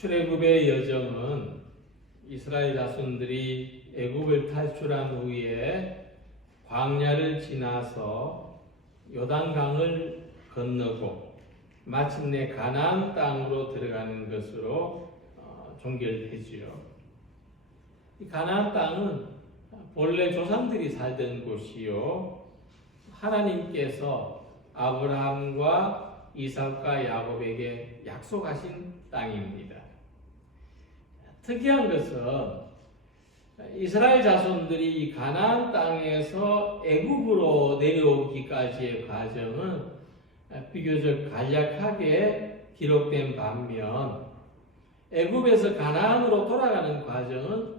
출애굽의 여정은 이스라엘 자손들이 애굽을 탈출한 후에 광야를 지나서 요단강을 건너고 마침내 가나안 땅으로 들어가는 것으로 종결되지요. 이 가나안 땅은 본래 조상들이 살던 곳이요, 하나님께서 아브라함과 이삭과 야곱에게 약속하신 땅입니다. 특이한 것은 이스라엘 자손들이 이 가나안 땅에서 애굽으로 내려오기까지의 과정은 비교적 간략하게 기록된 반면 애굽에서 가나안으로 돌아가는 과정은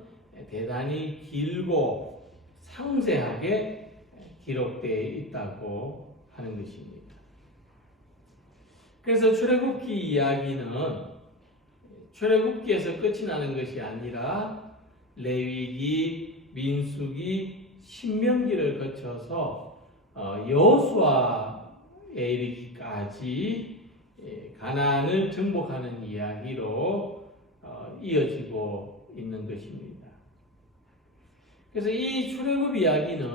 대단히 길고 상세하게 기록되어 있다고 하는 것입니다. 그래서 출애굽기 이야기는 출애굽기에서 끝이 나는 것이 아니라 레위기, 민수기, 신명기를 거쳐서 여호수아에 이르기까지 가나안을 정복하는 이야기로 이어지고 있는 것입니다. 그래서 이 출애굽 이야기는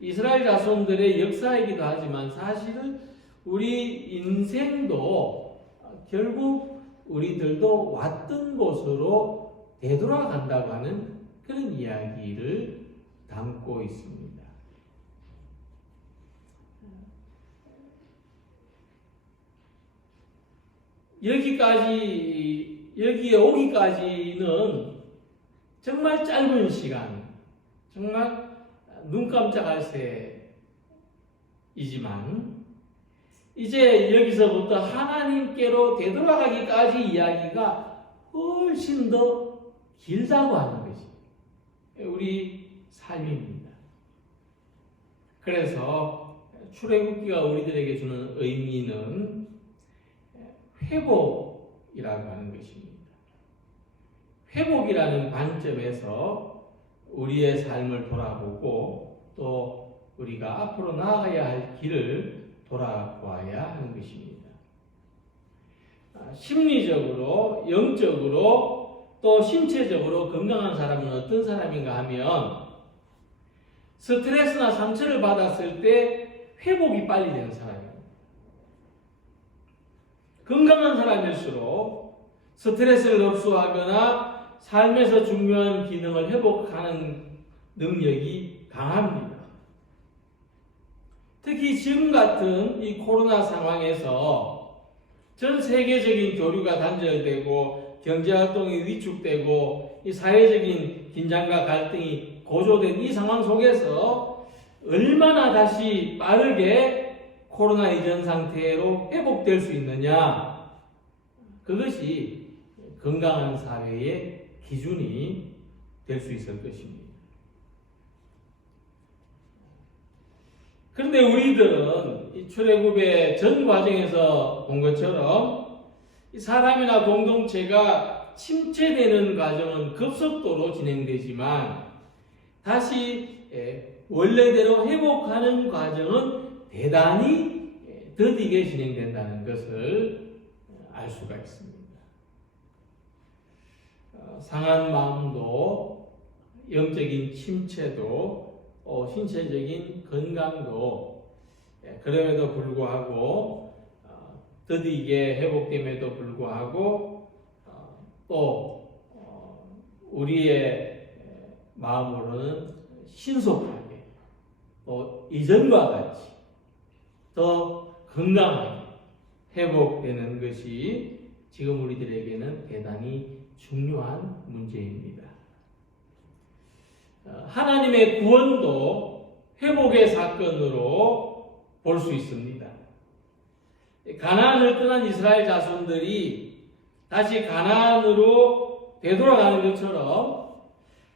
이스라엘 자손들의 역사이기도 하지만 사실은 우리 인생도 결국 우리들도 왔던 곳으로 되돌아간다고 하는 그런 이야기를 담고 있습니다. 여기에 오기까지는 정말 짧은 시간, 정말 눈 깜짝할 새이지만 이제 여기서부터 하나님께로 되돌아가기까지 이야기가 훨씬 더 길다고 하는 것이 우리 삶입니다. 그래서 출애굽기가 우리들에게 주는 의미는 회복이라고 하는 것입니다. 회복이라는 관점에서 우리의 삶을 돌아보고 또 우리가 앞으로 나아가야 할 길을 돌아보아야 하는 것입니다. 심리적으로, 영적으로, 또 신체적으로 건강한 사람은 어떤 사람인가 하면 스트레스나 상처를 받았을 때 회복이 빨리 되는 사람입니다. 건강한 사람일수록 스트레스를 흡수하거나 삶에서 중요한 기능을 회복하는 능력이 강합니다. 특히 지금 같은 이 코로나 상황에서 전 세계적인 교류가 단절되고 경제활동이 위축되고 이 사회적인 긴장과 갈등이 고조된 이 상황 속에서 얼마나 다시 빠르게 코로나 이전 상태로 회복될 수 있느냐, 그것이 건강한 사회의 기준이 될 수 있을 것입니다. 그런데 우리들은 이 출애굽의 전 과정에서 본 것처럼 이 사람이나 공동체가 침체되는 과정은 급속도로 진행되지만 다시 원래대로 회복하는 과정은 대단히 더디게 진행된다는 것을 알 수가 있습니다. 상한 마음도, 영적인 침체도, 신체적인 건강도 그럼에도 불구하고 더디게 회복됨에도 불구하고 또 우리의 마음으로는 신속하게 또 이전과 같이 더 건강하게 회복되는 것이 지금 우리들에게는 대단히 중요한 문제입니다. 하나님의 구원도 회복의 사건으로 볼 수 있습니다. 가나안을 떠난 이스라엘 자손들이 다시 가나안으로 되돌아가는 것처럼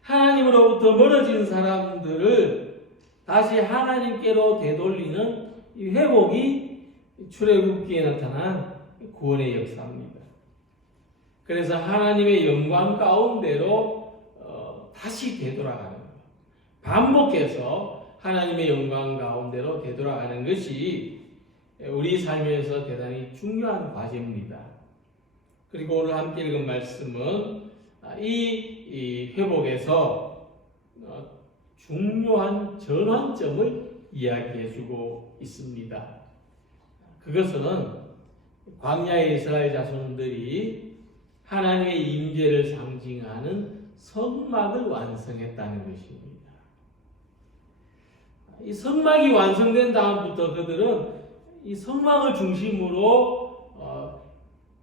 하나님으로부터 멀어진 사람들을 다시 하나님께로 되돌리는 이 회복이 출애굽기에 나타난 구원의 역사입니다. 그래서 하나님의 영광 가운데로 다시 되돌아가는 것, 반복해서 하나님의 영광 가운데로 되돌아가는 것이 우리 삶에서 대단히 중요한 과제입니다. 그리고 오늘 함께 읽은 말씀은 이 회복에서 중요한 전환점을 이야기해주고 있습니다. 그것은 광야의 이스라엘 자손들이 하나님의 임재를 상징하는 성막을 완성했다는 것입니다. 이 성막이 완성된 다음부터 그들은 이 성막을 중심으로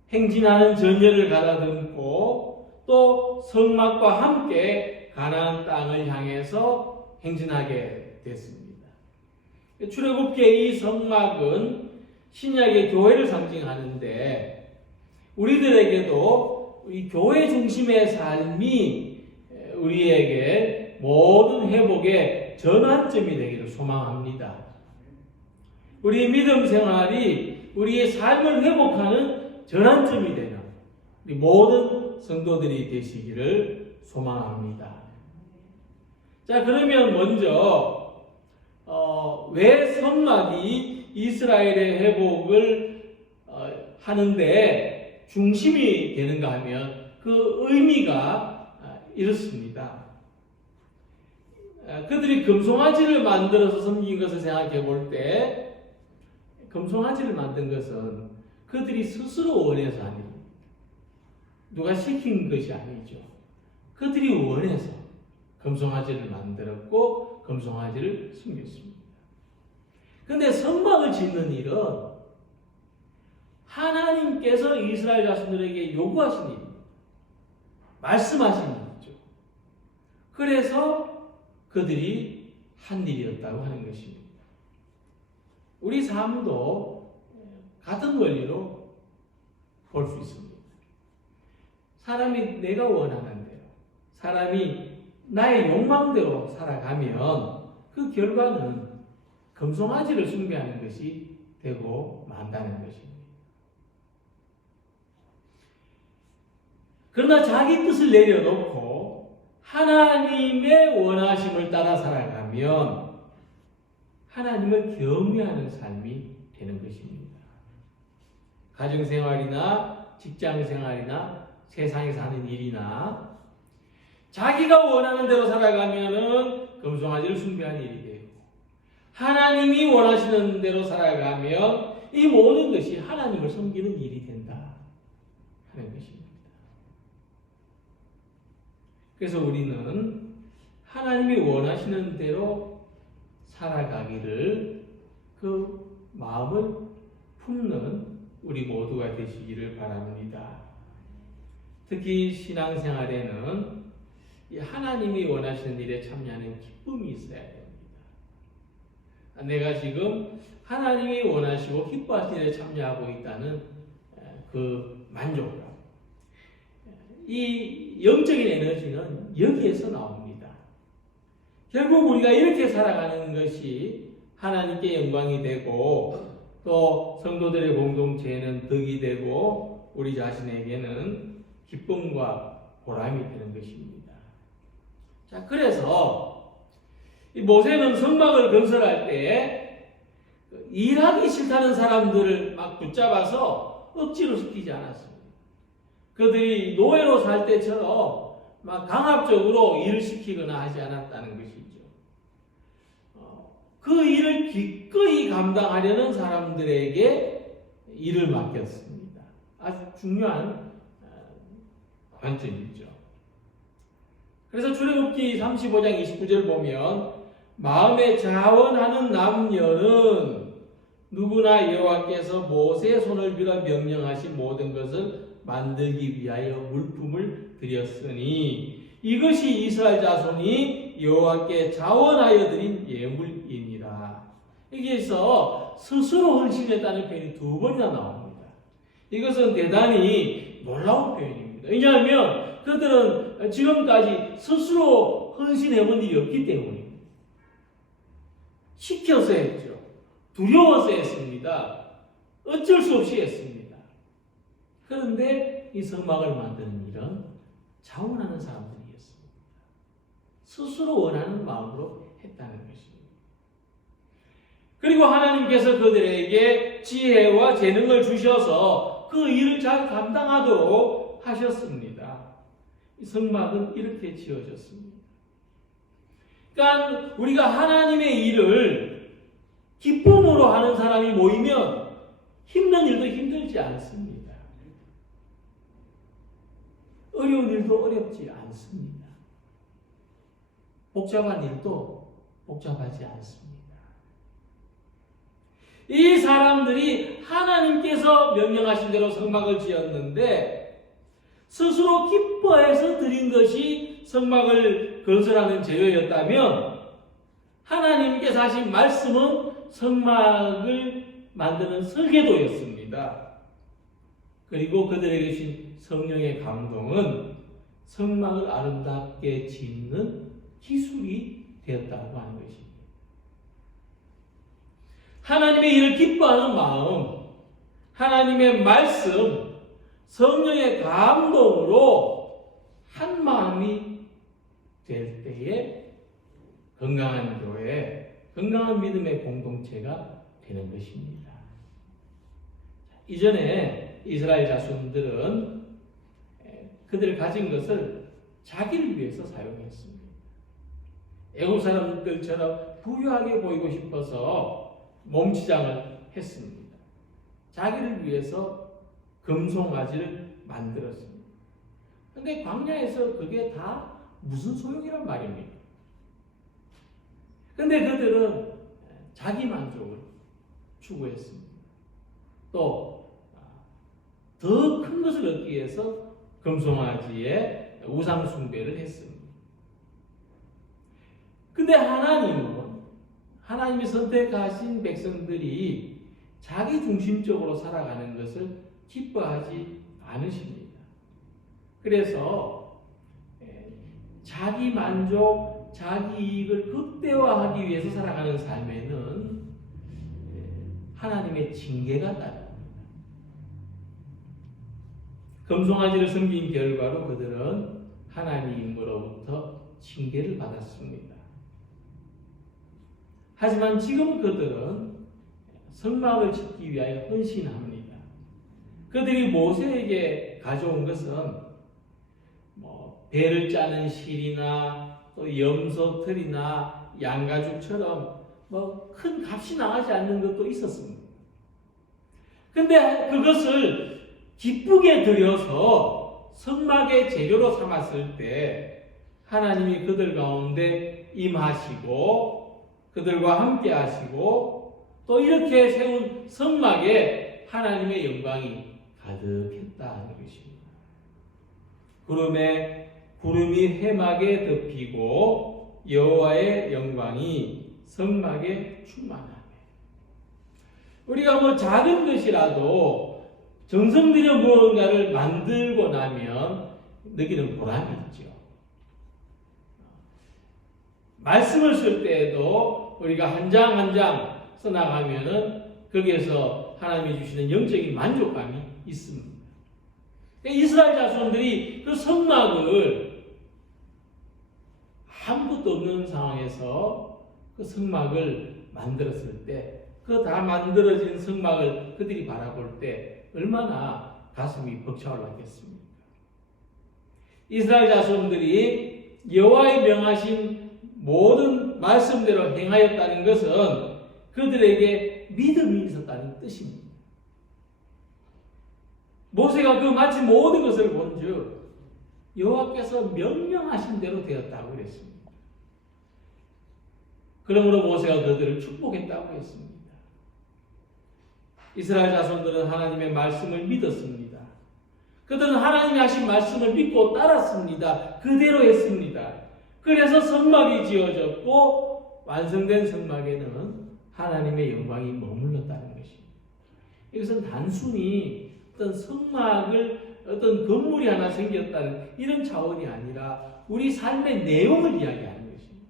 행진하는 전열을 가다듬고 또 성막과 함께 가나안 땅을 향해서 행진하게 됐습니다. 출애굽기의 이 성막은 신약의 교회를 상징하는데 우리들에게도 이 교회 중심의 삶이 우리에게 모든 회복의 전환점이 되기를 소망합니다. 우리 믿음 생활이 우리의 삶을 회복하는 전환점이 되는 우리 모든 성도들이 되시기를 소망합니다. 자, 그러면 먼저 왜 성막이 이스라엘의 회복을 하는데 중심이 되는가 하면 그 의미가 이렇습니다. 그들이 금송아지를 만들어서 섬긴 것을 생각해 볼 때 금송아지를 만든 것은 그들이 스스로 원해서 아닙니다. 누가 시킨 것이 아니죠. 그들이 원해서 금송아지를 만들었고 금송아지를 숨겼습니다. 그런데 성막을 짓는 일은 하나님께서 이스라엘 자손들에게 요구하신 일입니다. 말씀하신 일이죠. 그래서 그들이 한 일이었다고 하는 것입니다. 우리 삶도 같은 원리로 볼 수 있습니다. 사람이 내가 원하는 대로, 사람이 나의 욕망대로 살아가면 그 결과는 금송아지를 숭배하는 것이 되고 만다는 것입니다. 그러나 자기 뜻을 내려놓고 하나님의 원하심을 따라 살아가면 하나님을 경외하는 삶이 되는 것입니다. 가정생활이나 직장생활이나 세상에 사는 일이나 자기가 원하는 대로 살아가면은 금송아지를 숭배하는 일이 되고 하나님이 원하시는 대로 살아가면 이 모든 것이 하나님을 섬기는 일이 된다 하는 것입니다. 그래서 우리는 하나님이 원하시는 대로 살아가기를 그 마음을 품는 우리 모두가 되시기를 바랍니다. 특히 신앙생활에는 하나님이 원하시는 일에 참여하는 기쁨이 있어야 됩니다. 내가 지금 하나님이 원하시고 기뻐하시는 일에 참여하고 있다는 그 만족감. 이 영적인 에너지는 여기에서 나옵니다. 결국 우리가 이렇게 살아가는 것이 하나님께 영광이 되고 또 성도들의 공동체에는 덕이 되고 우리 자신에게는 기쁨과 보람이 되는 것입니다. 자, 그래서 이 모세는 성막을 건설할 때 일하기 싫다는 사람들을 막 붙잡아서 억지로 시키지 않았습니다. 그들이 노예로 살 때처럼 막 강압적으로 일을 시키거나 하지 않았다는 것이죠. 그 일을 기꺼이 감당하려는 사람들에게 일을 맡겼습니다. 아주 중요한 관점이죠. 그래서 출애굽기 35장 29절 보면 마음에 자원하는 남녀는 누구나 여호와께서 모세의 손을 빌어 명령하신 모든 것을 만들기 위하여 물품을 드렸으니 이것이 이스라엘 자손이 여호와께 자원하여 드린 예물이니라. 여기에서 스스로 헌신했다는 표현이 두 번이나 나옵니다. 이것은 대단히 놀라운 표현입니다. 왜냐하면 그들은 지금까지 스스로 헌신해본 일이 없기 때문입니다. 시켜서 했죠. 두려워서 했습니다. 어쩔 수 없이 했습니다. 그런데 이 성막을 만드는 일은 자원하는 사람들이었습니다. 스스로 원하는 마음으로 했다는 것입니다. 그리고 하나님께서 그들에게 지혜와 재능을 주셔서 그 일을 잘 감당하도록 하셨습니다. 성막은 이렇게 지어졌습니다. 그러니까 우리가 하나님의 일을 기쁨으로 하는 사람이 모이면 힘든 일도 힘들지 않습니다. 어려운 일도 어렵지 않습니다. 복잡한 일도 복잡하지 않습니다. 이 사람들이 하나님께서 명령하신 대로 성막을 지었는데 스스로 기뻐해서 드린 것이 성막을 건설하는 재료였다면 하나님께서 하신 말씀은 성막을 만드는 설계도였습니다. 그리고 그들에게 주신 성령의 감동은 성막을 아름답게 짓는 기술이 되었다고 하는 것입니다. 하나님의 일을 기뻐하는 마음, 하나님의 말씀, 성령의 감동으로 한 마음이 될 때에 건강한 교회, 건강한 믿음의 공동체가 되는 것입니다. 이전에 이스라엘 자손들은 그들 가진 것을 자기를 위해서 사용했습니다. 애국 사람들처럼 부유하게 보이고 싶어서 몸치장을 했습니다. 자기를 위해서 금송아지를 만들었습니다. 그런데 광야에서 그게 다 무슨 소용이란 말입니까? 그런데 그들은 자기 만족을 추구했습니다. 또 더 큰 것을 얻기 위해서 금송아지의 우상 숭배를 했습니다. 근데 하나님이 선택하신 백성들이 자기 중심적으로 살아가는 것을 기뻐하지 않으십니다. 그래서 자기 만족, 자기 이익을 극대화하기 위해서 살아가는 삶에는 하나님의 징계가 따릅니다. 금송아지를 섬긴 결과로 그들은 하나님으로부터 징계를 받았습니다. 하지만 지금 그들은 성막을 짓기 위하여 헌신합니다. 그들이 모세에게 가져온 것은 배를 짜는 실이나 또 염소 털이나 양가죽처럼 큰 값이 나가지 않는 것도 있었습니다. 근데 그것을 기쁘게 드려서 성막의 재료로 삼았을 때 하나님이 그들 가운데 임하시고 그들과 함께 하시고 또 이렇게 세운 성막에 하나님의 영광이 가득했다는 것입니다. 구름이 회막에 덮이고 여호와의 영광이 성막에 충만하네. 우리가 작은 것이라도 정성 들여 무언가를 만들고 나면 느끼는 보람이 있죠. 말씀을 쓸 때에도 우리가 한 장 한 장 써나가면은 거기에서 하나님이 주시는 영적인 만족감이 있습니다. 이스라엘 자손들이 그 성막을 아무것도 없는 상황에서 그 성막을 만들었을 때 그 다 만들어진 성막을 그들이 바라볼 때 얼마나 가슴이 벅차올랐겠습니까? 이스라엘 자손들이 여호와의 명하신 모든 말씀대로 행하였다는 것은 그들에게 믿음이 있었다는 뜻입니다. 모세가 그 마치 모든 것을 본즉 여호와께서 명령하신 대로 되었다고 그랬습니다. 그러므로 모세가 그들을 축복했다고 했습니다. 이스라엘 자손들은 하나님의 말씀을 믿었습니다. 그들은 하나님이 하신 말씀을 믿고 따랐습니다. 그대로 했습니다. 그래서 성막이 지어졌고 완성된 성막에는 하나님의 영광이 머물렀다는 것입니다. 이것은 단순히 어떤 성막을 어떤 건물이 하나 생겼다는 이런 차원이 아니라 우리 삶의 내용을 이야기하는 것입니다.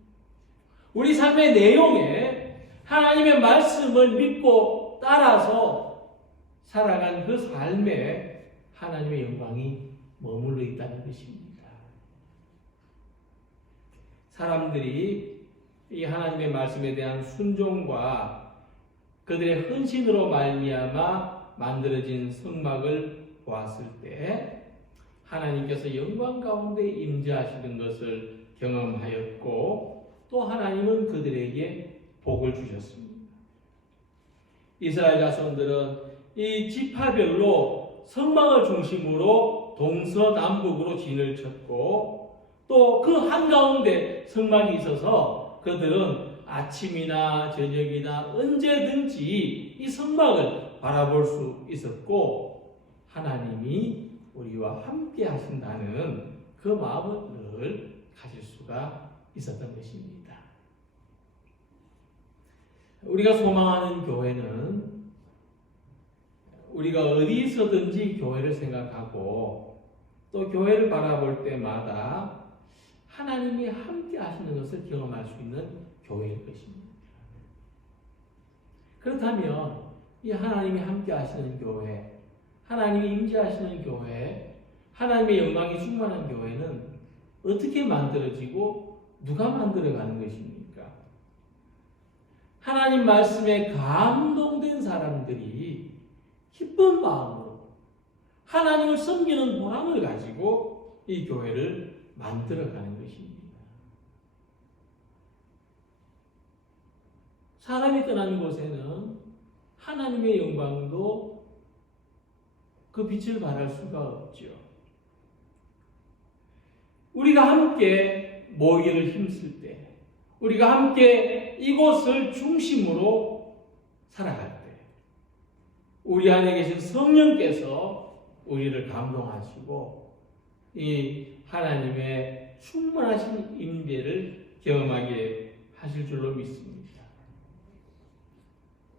우리 삶의 내용에 하나님의 말씀을 믿고 따라서 살아간 그 삶에 하나님의 영광이 머물러 있다는 것입니다. 사람들이 이 하나님의 말씀에 대한 순종과 그들의 헌신으로 말미암아 만들어진 성막을 보았을 때 하나님께서 영광 가운데 임재하시는 것을 경험하였고 또 하나님은 그들에게 복을 주셨습니다. 이스라엘 자손들은 이 지파별로 성막을 중심으로 동서남북으로 진을 쳤고 또 그 한가운데 성막이 있어서 그들은 아침이나 저녁이나 언제든지 이 성막을 바라볼 수 있었고 하나님이 우리와 함께 하신다는 그 마음을 늘 가질 수가 있었던 것입니다. 우리가 소망하는 교회는 우리가 어디서든지 교회를 생각하고 또 교회를 바라볼 때마다 하나님이 함께 하시는 것을 경험할 수 있는 교회일 것입니다. 그렇다면 이 하나님이 함께 하시는 교회, 하나님이 임재하시는 교회, 하나님의 영광이 충만한 교회는 어떻게 만들어지고 누가 만들어가는 것입니까? 하나님 말씀에 감동된 사람들이 기쁜 마음으로 하나님을 섬기는 보람을 가지고 이 교회를 만들어가는 것입니다. 사람이 떠나는 곳에는 하나님의 영광도 그 빛을 발할 수가 없죠. 우리가 함께 모이기를 힘쓸 때, 우리가 함께 이곳을 중심으로 살아갈 때, 우리 안에 계신 성령께서 우리를 감동하시고 이 하나님의 충만하신 임재를 경험하게 하실 줄로 믿습니다.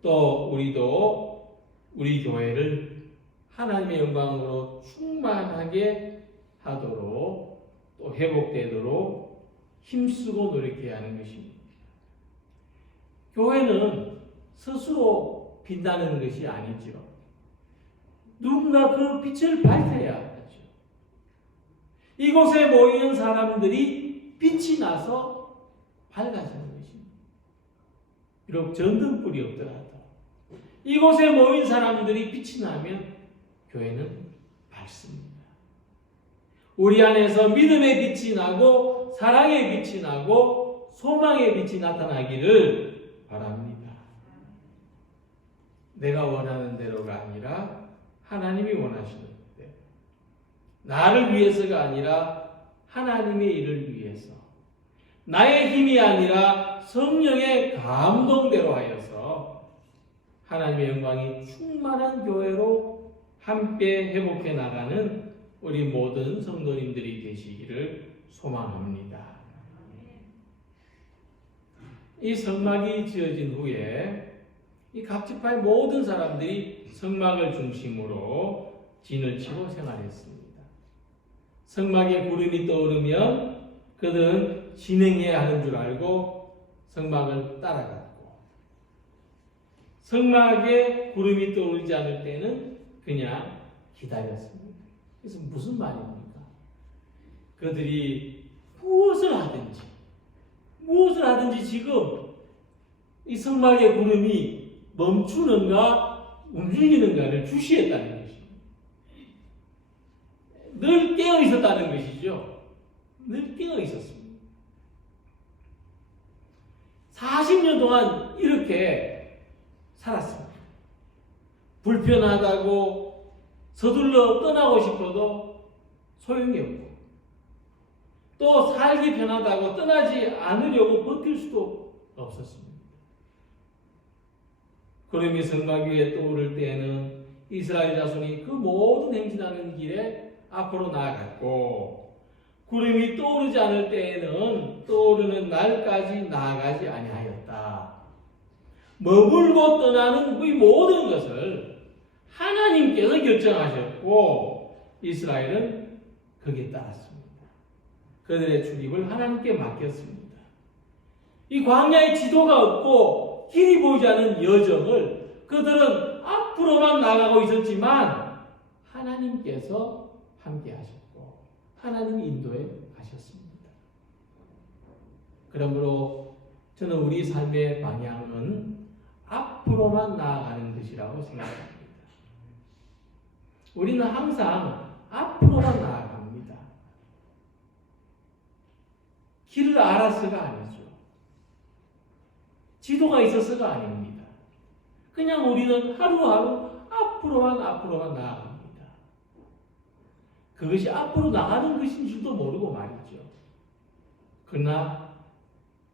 또 우리도 우리 교회를 하나님의 영광으로 충만하게 하도록 또 회복되도록 힘쓰고 노력해야 하는 것입니다. 교회는 스스로 빛나는 것이 아니죠. 누군가 그 빛을 밝혀야 하죠. 이곳에 모이는 사람들이 빛이 나서 밝아지는 것입니다. 비록 전등불이 없더라도 이곳에 모인 사람들이 빛이 나면 교회는 밝습니다. 우리 안에서 믿음의 빛이 나고 사랑의 빛이 나고 소망의 빛이 나타나기를 바랍니다. 내가 원하는 대로가 아니라 하나님이 원하시는 대로, 나를 위해서가 아니라 하나님의 일을 위해서, 나의 힘이 아니라 성령의 감동대로 하여서 하나님의 영광이 충만한 교회로 함께 회복해 나가는 우리 모든 성도님들이 되시기를 소망합니다. 이 성막이 지어진 후에 이 각 지파의 모든 사람들이 성막을 중심으로 진을 치고 생활했습니다. 성막에 구름이 떠오르면 그들은 진행해야 하는 줄 알고 성막을 따라갔고, 성막에 구름이 떠오르지 않을 때는 그냥 기다렸습니다. 그래서 무슨 말입니까? 그들이 무엇을 하든지 지금 이 성막의 구름이 멈추는가 움직이는가를 주시했다는 것입니다. 늘 깨어 있었다는 것이죠. 늘 깨어 있었습니다. 40년 동안 이렇게 살았습니다. 불편하다고 서둘러 떠나고 싶어도 소용이 없고, 또 살기 편하다고 떠나지 않으려고 버틸 수도 없었습니다. 구름이 성막 위에 떠오를 때에는 이스라엘 자손이 그 모든 행진하는 길에 앞으로 나아갔고, 구름이 떠오르지 않을 때에는 떠오르는 날까지 나아가지 아니하였다. 머물고 떠나는 그 모든 것을 하나님께서 결정하셨고 이스라엘은 거기에 따랐습니다. 그들의 출입을 하나님께 맡겼습니다. 이 광야에 지도가 없고 길이 보이지 않는 여정을 그들은 앞으로만 나가고 있었지만 하나님께서 함께 하셨고 하나님이 인도해 가셨습니다. 그러므로 저는 우리 삶의 방향은 앞으로만 나아가는 것이라고 생각합니다. 우리는 항상 앞으로만 나아갑니다. 길을 알아서가 아니죠. 지도가 있어서가 아닙니다. 그냥 우리는 하루하루 앞으로만 나아갑니다. 그것이 앞으로 나가는 것인 줄도 모르고 말이죠. 그러나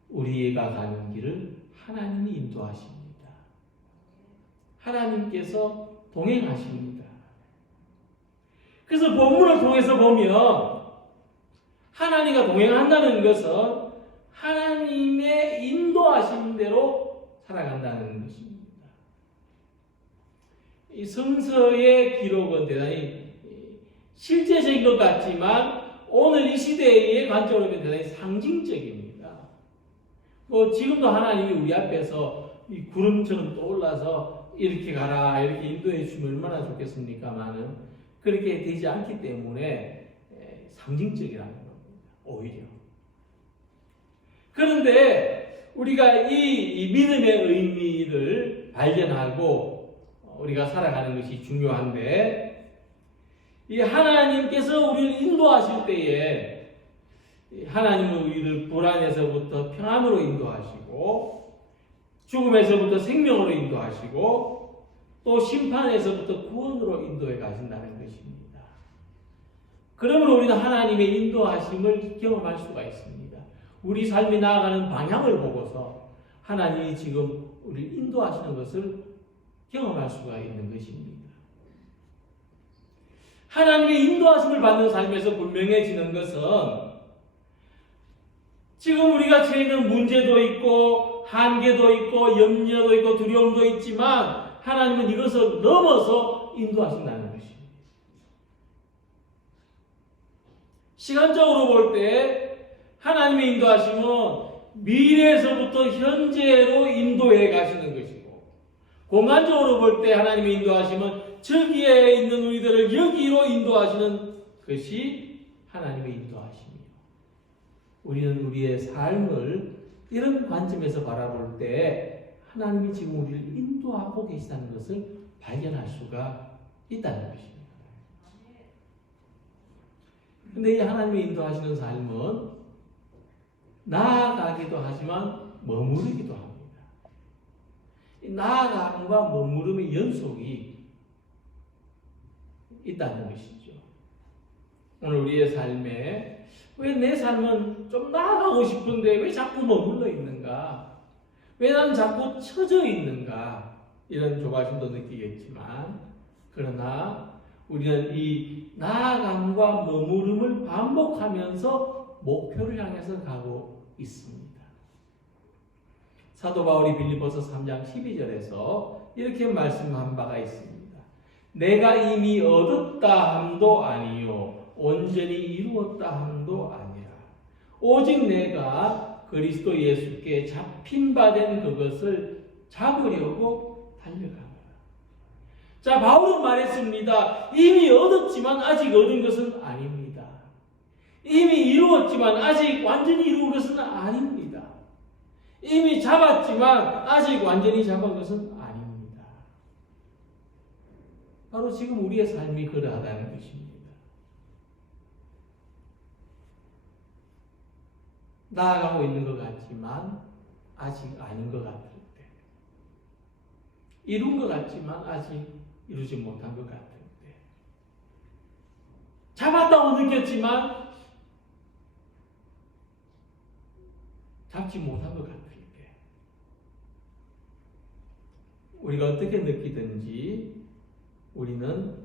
우리가 가는 길을 하나님이 인도하십니다. 하나님께서 동행하십니다. 그래서 본문을 통해서 보면 하나님과 동행한다는 것은 하나님의 인도하심대로 살아간다는 것입니다. 이 성서의 기록은 대단히 실제적인 것 같지만 오늘 이 시대의 관점으로 보면 대단히 상징적입니다. 지금도 하나님이 우리 앞에서 이 구름처럼 떠올라서 이렇게 가라 이렇게 인도해 주면 얼마나 좋겠습니까만은 그렇게 되지 않기 때문에 상징적이라는 겁니다. 오히려. 그런데 우리가 이 믿음의 의미를 발견하고 우리가 살아가는 것이 중요한데 이 하나님께서 우리를 인도하실 때에 하나님은 우리를 불안에서부터 평안으로 인도하시고 죽음에서부터 생명으로 인도하시고 또 심판에서부터 구원으로 인도해 가신다는 것입니다. 그러므로 우리는 하나님의 인도하심을 경험할 수가 있습니다. 우리 삶이 나아가는 방향을 보고서 하나님이 지금 우리를 인도하시는 것을 경험할 수가 있는 것입니다. 하나님의 인도하심을 받는 삶에서 분명해지는 것은 지금 우리가 처해 있는 문제도 있고 한계도 있고 염려도 있고 두려움도 있지만 하나님은 이것을 넘어서 인도하신다는 것입니다. 시간적으로 볼 때 하나님의 인도하심은 미래에서부터 현재로 인도해 가시는 것이고 공간적으로 볼 때 하나님의 인도하심은 저기에 있는 우리들을 여기로 인도하시는 것이 하나님의 인도하심이에요. 우리는 우리의 삶을 이런 관점에서 바라볼 때 하나님이 지금 우리를 인도하고 계시다는 것을 발견할 수가 있다는 것입니다. 그런데 이 하나님이 인도하시는 삶은 나아가기도 하지만 머무르기도 합니다. 나아감과 머무름의 연속이 있다는 것이죠. 오늘 우리의 삶에 왜 내 삶은 좀 나아가고 싶은데 왜 자꾸 머물러 있는가? 왜 난 자꾸 처져 있는가? 이런 조바심도 느끼겠지만 그러나 우리는 이 나아감과 머무름을 반복하면서 목표를 향해서 가고 있습니다. 사도 바울이 빌립보서 3장 12절에서 이렇게 말씀한 바가 있습니다. 내가 이미 얻었다 함도 아니요 온전히 이루었다 함도 아니라 오직 내가 그리스도 예수께 잡힌 바 된 그것을 잡으려고 달려가노라. 자, 바울은 말했습니다. 이미 얻었지만 아직 얻은 것은 아닙니다. 이미 이루었지만 아직 완전히 이룬 것은 아닙니다. 이미 잡았지만 아직 완전히 잡은 것은 아닙니다. 바로 지금 우리의 삶이 그러하다는 것입니다. 나아가고 있는 것 같지만 아직 아닌 것 같을 때, 이룬 것 같지만 아직 이루지 못한 것 같을 때, 잡았다고 느꼈지만 잡지 못한 것 같을 때, 우리가 어떻게 느끼든지 우리는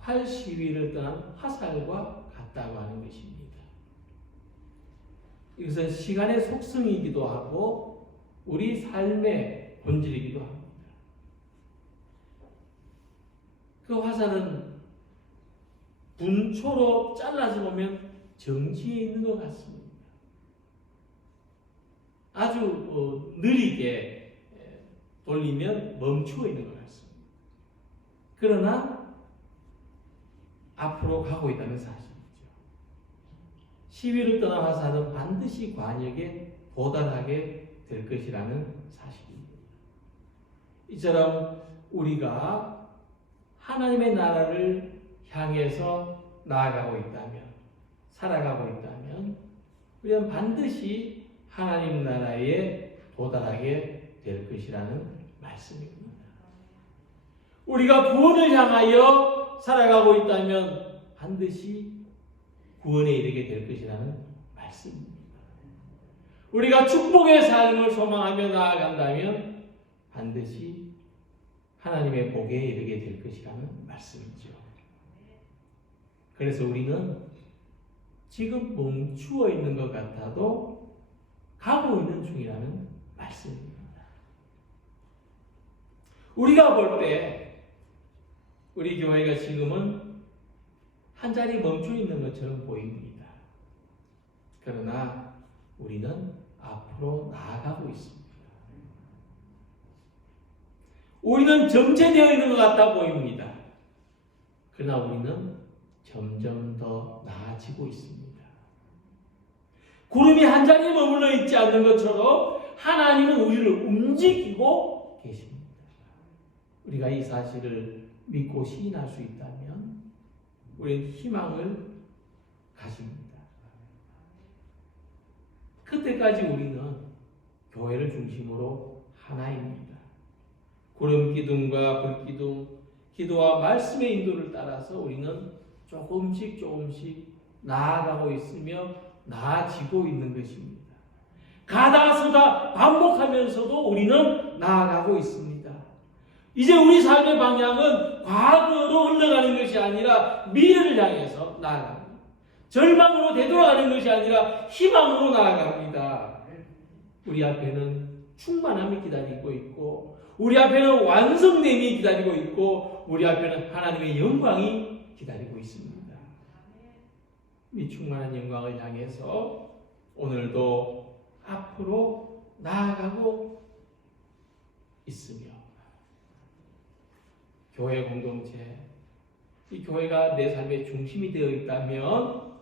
활 시위를 떠난 화살과 같다고 하는 것입니다. 이것은 시간의 속성이기도 하고 우리 삶의 본질이기도 합니다. 그 화살은 분초로 잘라서 보면 정지해 있는 것 같습니다. 아주 느리게 돌리면 멈추어 있는 것 같습니다. 그러나 앞으로 가고 있다는 사실이죠. 시위를 떠난 화살은 반드시 관역에 도달하게 될 것이라는 사실입니다. 이처럼 우리가 하나님의 나라를 향해서 나아가고 있다면, 살아가고 있다면 우리는 반드시 하나님 나라에 도달하게 될 것이라는 말씀입니다. 우리가 구원을 향하여 살아가고 있다면 반드시 구원에 이르게 될 것이라는 말씀입니다. 우리가 축복의 삶을 소망하며 나아간다면 반드시 하나님의 복에 이르게 될 것이라는 말씀이죠. 그래서 우리는 지금 멈추어 있는 것 같아도 가고 있는 중이라는 말씀입니다. 우리가 볼 때 우리 교회가 지금은 한 자리 멈춰 있는 것처럼 보입니다. 그러나 우리는 앞으로 나아가고 있습니다. 우리는 정체되어 있는 것 같아 보입니다. 그러나 우리는 점점 더 나아지고 있습니다. 구름이 한 자리에 머물러 있지 않는 것처럼 하나님은 우리를 움직이고 계십니다. 우리가 이 사실을 믿고 시인할 수 있다면 우리는 희망을 가집니다. 그때까지 우리는 교회를 중심으로 하나입니다. 구름 기둥과 불 기둥, 기도와 말씀의 인도를 따라서 우리는 조금씩 나아가고 있으며 나아지고 있는 것입니다. 가다 서다 반복하면서도 우리는 나아가고 있습니다. 이제 우리 삶의 방향은 과거로 흘러가는 것이 아니라 미래를 향해서 나아갑니다. 절망으로 되돌아가는 것이 아니라 희망으로 나아갑니다. 우리 앞에는 충만함이 기다리고 있고 우리 앞에는 완성됨이 기다리고 있고 우리 앞에는 하나님의 영광이 기다리고 있습니다. 이 충만한 영광을 향해서 오늘도 앞으로 나아가고 있으며 교회 공동체, 이 교회가 내 삶의 중심이 되어 있다면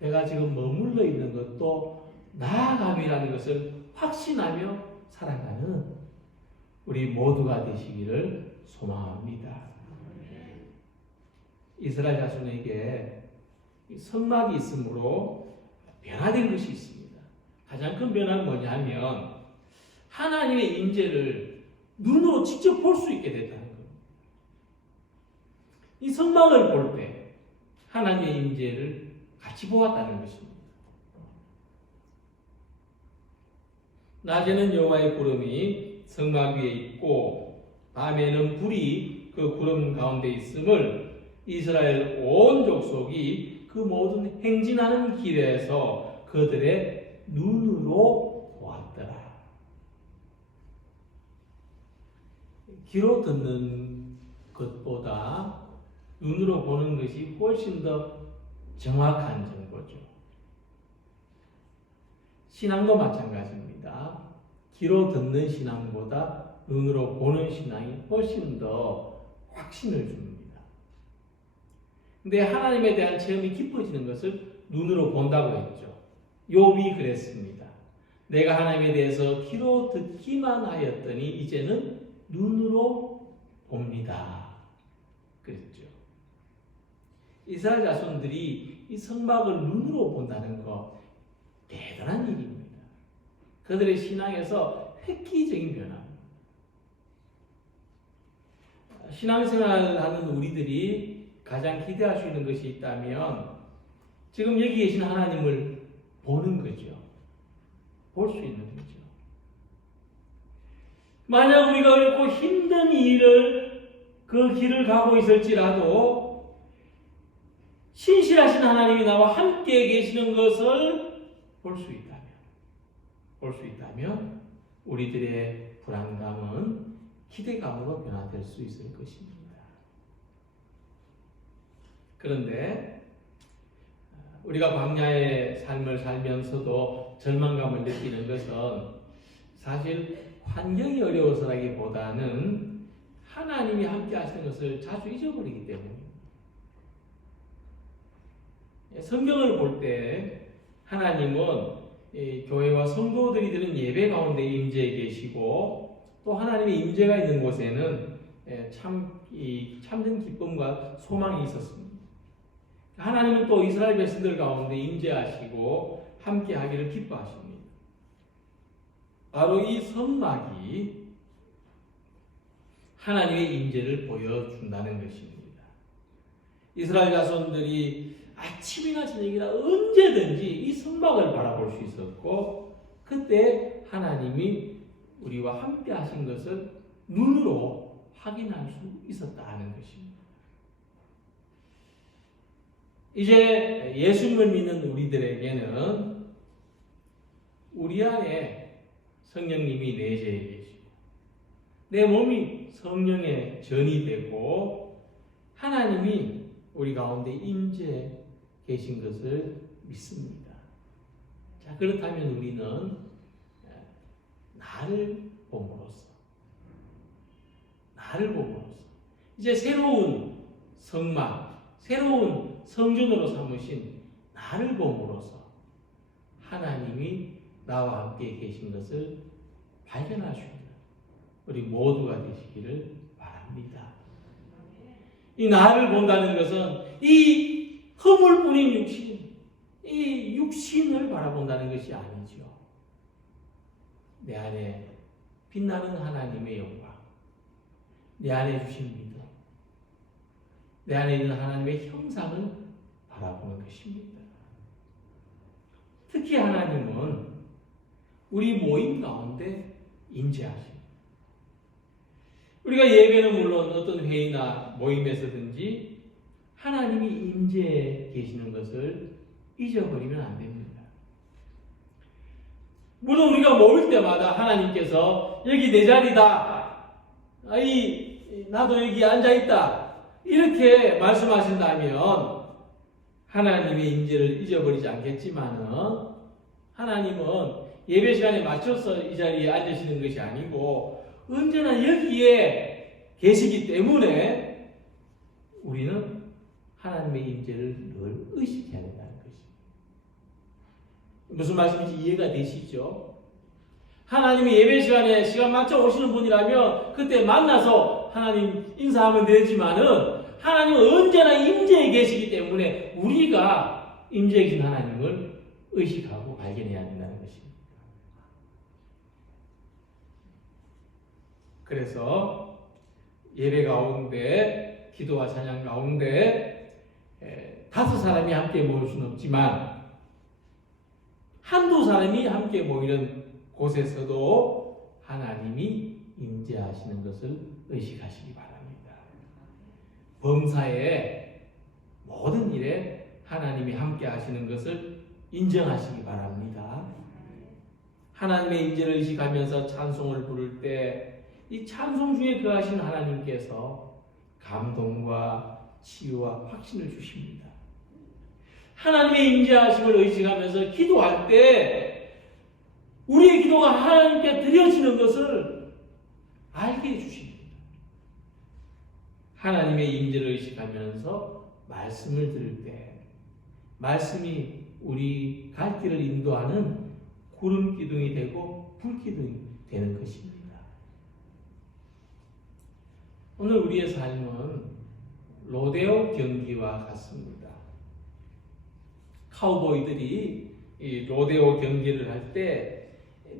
내가 지금 머물러 있는 것도 나아감이라는 것을 확신하며 살아가는 우리 모두가 되시기를 소망합니다. 이스라엘 자손에게 성막이 있으므로 변화된 것이 있습니다. 가장 큰 변화는 뭐냐면 하나님의 임재를 눈으로 직접 볼 수 있게 됐다는 겁니다. 이 성막을 볼 때 하나님의 임재를 같이 보았다는 것입니다. 낮에는 여호와의 구름이 성막 위에 있고 밤에는 불이 그 구름 가운데 있음을 이스라엘 온 족속이 그 모든 행진하는 길에서 그들의 눈으로 보았더라. 귀로 듣는 것보다 눈으로 보는 것이 훨씬 더 정확한 정보죠. 신앙도 마찬가지입니다. 귀로 듣는 신앙보다 눈으로 보는 신앙이 훨씬 더 확신을 줍니다. 근데 하나님에 대한 체험이 깊어지는 것을 눈으로 본다고 했죠. 욥이 그랬습니다. 내가 하나님에 대해서 귀로 듣기만 하였더니 이제는 눈으로 봅니다. 그랬죠. 이스라엘 자손들이 이 성막을 눈으로 본다는 것 대단한 일입니다. 그들의 신앙에서 획기적인 변화입니다. 신앙생활을 하는 우리들이 가장 기대할 수 있는 것이 있다면 지금 여기 계신 하나님을 보는 거죠. 볼 수 있는 거죠. 만약 우리가 어렵고 힘든 그 길을 가고 있을지라도 신실하신 하나님이 나와 함께 계시는 것을 볼 수 있다면 우리들의 불안감은 기대감으로 변화될 수 있을 것입니다. 그런데 우리가 광야의 삶을 살면서도 절망감을 느끼는 것은 사실 환경이 어려워서라기보다는 하나님이 함께 하시는 것을 자주 잊어버리기 때문입니다. 성경을 볼 때 하나님은 교회와 성도들이 드리는 예배 가운데 임재해 계시고 또 하나님의 임재가 있는 곳에는 참된 기쁨과 소망이 있었습니다. 하나님은 또 이스라엘 백성들 가운데 임재하시고 함께하기를 기뻐하십니다. 바로 이 성막이 하나님의 임재를 보여준다는 것입니다. 이스라엘 자손들이 아침이나 저녁이나 언제든지 이 성막을 바라볼 수 있었고, 그때 하나님이 우리와 함께 하신 것을 눈으로 확인할 수 있었다는 것입니다. 이제 예수님을 믿는 우리들에게는 우리 안에 성령님이 내재해 계시고 내 몸이 성령의 전이 되고 하나님이 우리 가운데 임재해 계신 것을 믿습니다. 자, 그렇다면 우리는 나를 봄으로써 이제 새로운 성막, 새로운 성전으로 삼으신 나를 봄으로써 하나님이 나와 함께 계신 것을 발견할 수 있는 우리 모두가 되시기를 바랍니다. 이 나를 본다는 것은 이 허물뿐인 육신, 이 육신을 바라본다는 것이 아니죠. 내 안에 빛나는 하나님의 영광, 내 안에 주신 믿음, 내 안에 있는 하나님의 형상을 바라보는 것입니다. 특히 하나님은 우리 모임 가운데 임재하십니다. 우리가 예배는 물론 어떤 회의나 모임에서든지 하나님이 임재해 계시는 것을 잊어버리면 안 됩니다. 물론 우리가 모일 때마다 하나님께서 여기 내 자리다, 나도 여기 앉아있다, 이렇게 말씀하신다면 하나님의 임재를 잊어버리지 않겠지만은 하나님은 예배 시간에 맞춰서 이 자리에 앉으시는 것이 아니고 언제나 여기에 계시기 때문에 우리는 하나님의 임재를 늘 의식해야 된다는 것입니다. 무슨 말씀인지 이해가 되시죠? 하나님이 예배 시간에 시간 맞춰 오시는 분이라면 그때 만나서 하나님 인사하면 되지만은 하나님은 언제나 임재해 계시기 때문에 우리가 임재해 계신 하나님을 의식하고 발견해야 된다는 것입니다. 그래서 예배 가운데, 기도와 찬양 가운데 5사람이 함께 모일 수는 없지만 한두 사람이 함께 모이는 곳에서도 하나님이 임재하시는 것을 의식하시기 바랍니다. 범사의 모든 일에 하나님이 함께 하시는 것을 인정하시기 바랍니다. 하나님의 임재를 의식하면서 찬송을 부를 때 이 찬송 중에 거하신 하나님께서 감동과 치유와 확신을 주십니다. 하나님의 임재하심을 의식하면서 기도할 때 우리의 기도가 하나님께 드려지는 것을 알게 해주십니다. 하나님의 임재를 의식하면서 말씀을 들을 때 말씀이 우리 갈 길을 인도하는 구름 기둥이 되고 불 기둥이 되는 것입니다. 오늘 우리의 삶은 로데오 경기와 같습니다. 카우보이들이 이 로데오 경기를 할 때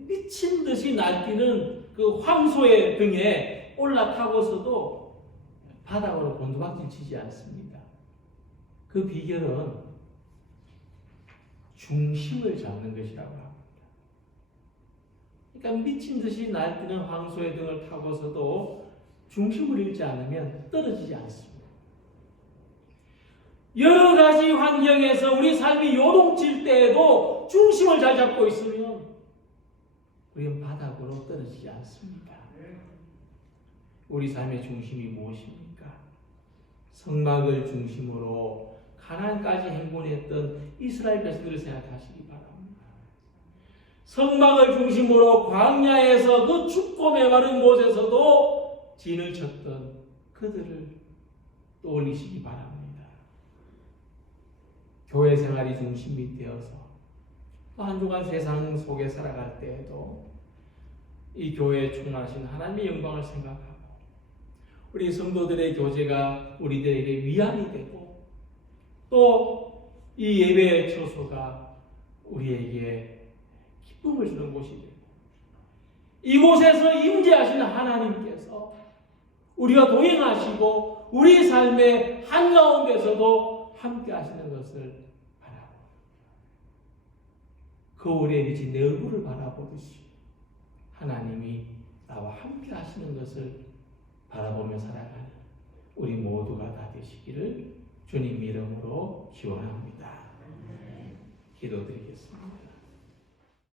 미친 듯이 날뛰는 그 황소의 등에 올라타고서도 바닥으로 곤두박질 치지 않습니다. 그 비결은 중심을 잡는 것이라고 합니다. 그러니까 미친 듯이 날뛰는 황소의 등을 타고서도 중심을 잃지 않으면 떨어지지 않습니다. 여러 가지 환경에서 우리 삶이 요동칠 때에도 중심을 잘 잡고 있으면 우리는 바닥으로 떨어지지 않습니다. 우리 삶의 중심이 무엇입니까? 성막을 중심으로 가나안까지 행군했던 이스라엘 백성들을 생각하시기 바랍니다. 성막을 중심으로 광야에서 그 춥고 메마른 곳에서도 진을 쳤던 그들을 떠올리시기 바랍니다. 교회 생활이 중심이 되어서 한 주간 세상 속에 살아갈 때에도 이 교회에 충만하신 하나님의 영광을 생각하고 우리 성도들의 교제가 우리들에게 위안이 되고 또 이 예배 처소가 우리에게 기쁨을 주는 곳이 되고 이곳에서 임재하시는 하나님께서 우리가 동행하시고 우리 삶의 한가운데서도 함께 하시는 것을 바라봅니다. 거울에 비친 내 얼굴을 바라보듯이 하나님이 나와 함께 하시는 것을 바라보며 살아가는 우리 모두가 다 되시기를 주님 이름으로 기원합니다. 기도드리겠습니다.